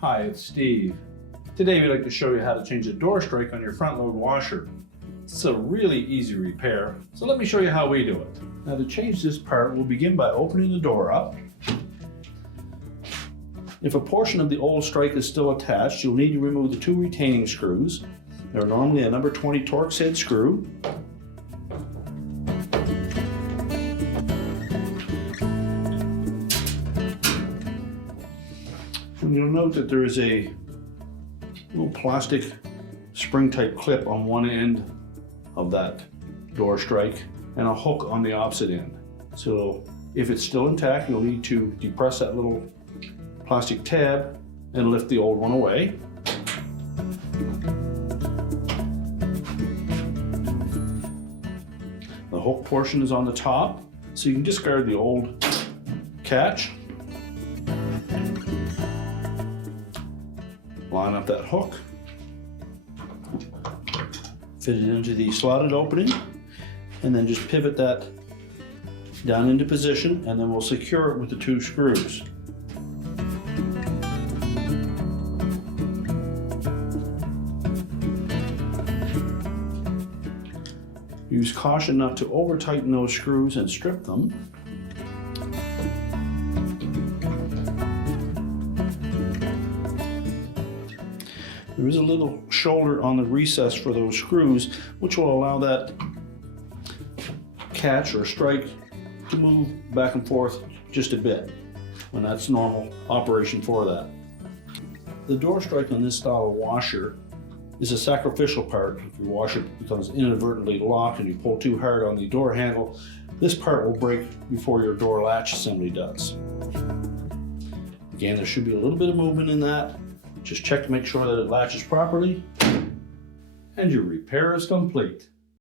Hi, it's Steve. Today we'd like to show you how to change the door strike on your front load washer. It's a really easy repair, so let me show you how we do it. Now to change this part, we'll begin by opening the door up. If a portion of the old strike is still attached, you'll need to remove the two retaining screws. They're normally a number 20 Torx head screw. And you'll note that there is a little plastic spring type clip on one end of that door strike and a hook on the opposite end. So if it's still intact, you'll need to depress that little plastic tab and lift the old one away. The hook portion is on the top, so you can discard the old catch. Line up that hook, fit it into the slotted opening, and then just pivot that down into position, and then we'll secure it with the two screws. Use caution not to over tighten those screws and strip them. There is a little shoulder on the recess for those screws, which will allow that catch or strike to move back and forth just a bit, and that's normal operation for that. The door strike on this style of washer is a sacrificial part. If your washer becomes inadvertently locked and you pull too hard on the door handle, this part will break before your door latch assembly does. Again, there should be a little bit of movement in that. Just check to make sure that it latches properly, and your repair is complete.